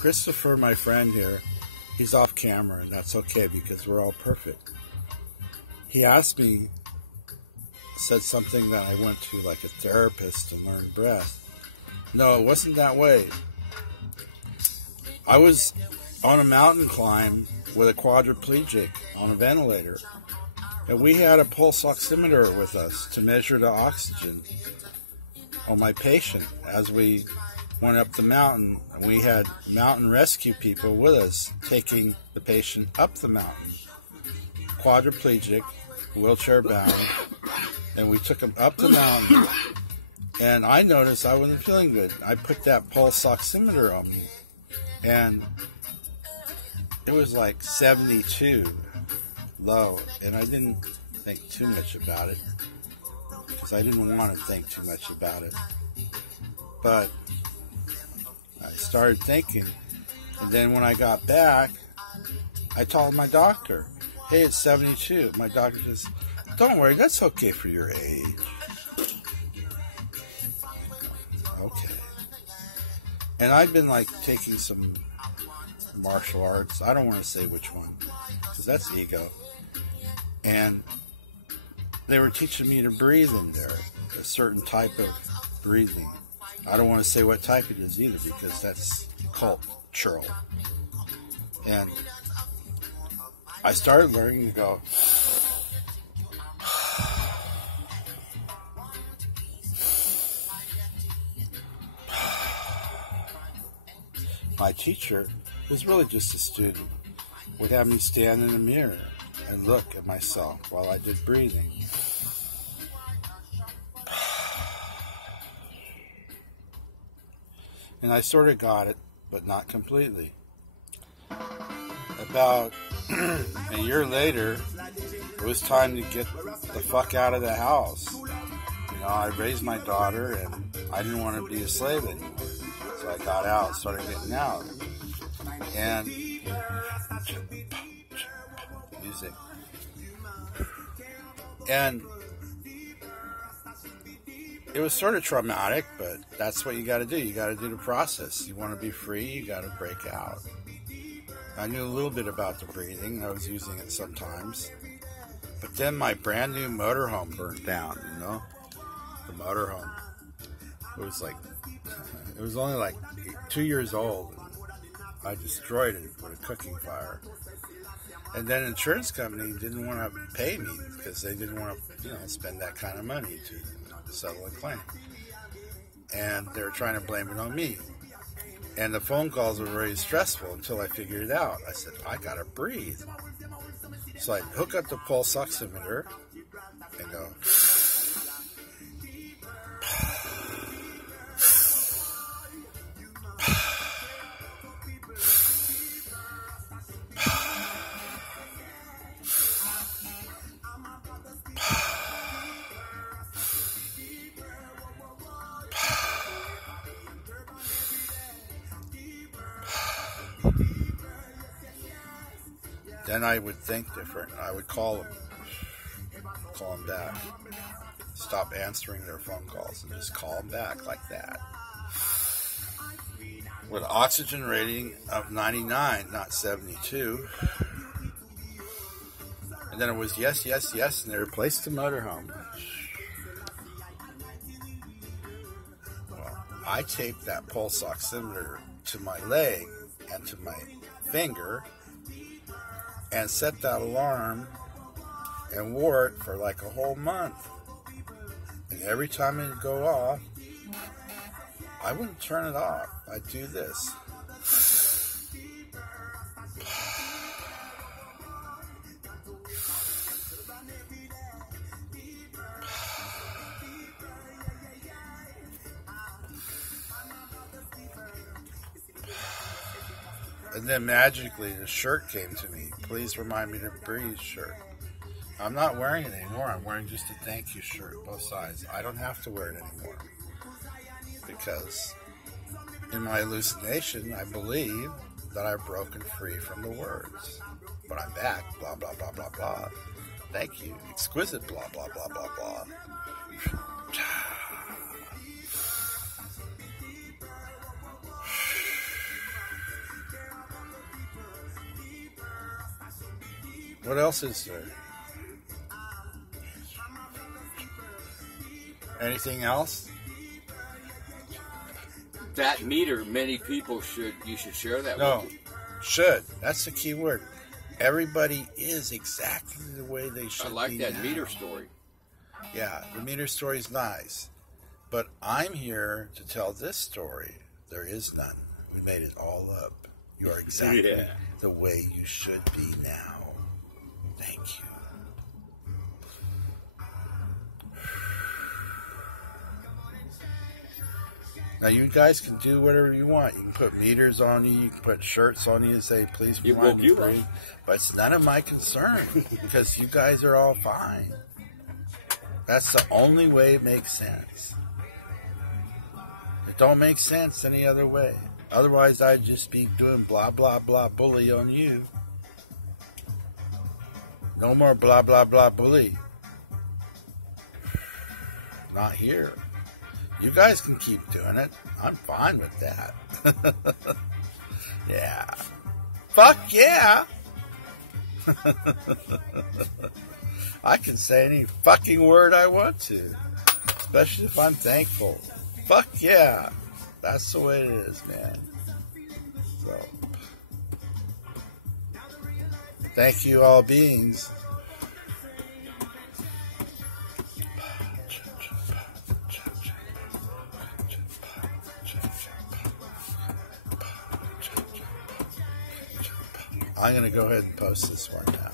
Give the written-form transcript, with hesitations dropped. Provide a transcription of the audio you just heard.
Christopher, my friend here, he's off camera, and that's okay because we're all perfect. He asked me, said something that I went to like a therapist and learned breath. No, it wasn't that way. I was on a mountain climb with a quadriplegic on a ventilator, and we had a pulse oximeter with us to measure the oxygen on my patient as we went up the mountain. And we had mountain rescue people with us taking the patient up the mountain, quadriplegic, wheelchair bound, and we took him up the mountain. And I noticed I wasn't feeling good. I put that pulse oximeter on me, and it was like 72 low, and I didn't think too much about it because I didn't want to think too much about it. But I started thinking, and then when I got back, I told my doctor, hey, it's 72. My doctor says, don't worry, that's okay for your age. Okay. And I've been like taking some martial arts. I don't want to say which one because that's ego. And they were teaching me to breathe in there, a certain type of breathing. I don't want to say what type it is either because that's cultural. And I started learning to go. My teacher, who was really just a student, would have me stand in a mirror and look at myself while I did breathing. And I sort of got it, but not completely. About a year later, it was time to get the fuck out of the house. You know, I raised my daughter, and I didn't want to be a slave anymore. So I got out, started getting out. And music. And it was sort of traumatic, but that's what you got to do. You got to do the process. You want to be free, you got to break out. I knew a little bit about the breathing. I was using it sometimes. But then my brand new motorhome burnt down, you know? The motorhome. It was only like 2 years old. I destroyed it with a cooking fire. And then an insurance company didn't want to pay me because they didn't want to, spend that kind of money to settle a claim. And they were trying to blame it on me. And the phone calls were very stressful until I figured it out. I said, I gotta breathe. So I hook up the pulse oximeter and go. Then I would think different. I would call them back. Stop answering their phone calls and just call them back like that. With an oxygen rating of 99, not 72. And then it was yes, yes, yes, and they replaced the motorhome. Well, I taped that pulse oximeter to my leg and to my finger and set that alarm and wore it for like a whole month. And every time it would go off, I wouldn't turn it off. I'd do this. And then magically the shirt came to me. Please remind me to breathe shirt. I'm not wearing it anymore. I'm wearing just a thank you shirt, both sides. I don't have to wear it anymore. Because in my hallucination, I believe that I've broken free from the words. But I'm back, blah, blah, blah, blah, blah. Thank you. Exquisite, blah, blah, blah, blah, blah. What else is there? Anything else? That meter, many people you should share that No, with you. should. That's the key word. Everybody is exactly the way they should be. I like that now. meter story. Yeah, the meter story is nice. But I'm here to tell this story. There is none. We made it all up. You are exactly the way you should be now. Thank you. Now you guys can do whatever you want. You can put meters on you. You can put shirts on you and say, please rewind me free. But it's none of my concern because you guys are all fine. That's the only way it makes sense. It don't make sense any other way. Otherwise, I'd just be doing blah, blah, blah, bully on you. No more blah, blah, blah, bully. Not here. You guys can keep doing it. I'm fine with that. Yeah. Fuck yeah. I can say any fucking word I want to. Especially if I'm thankful. Fuck yeah. That's the way it is, man. So, thank you, all beings. I'm going to go ahead and post this one now.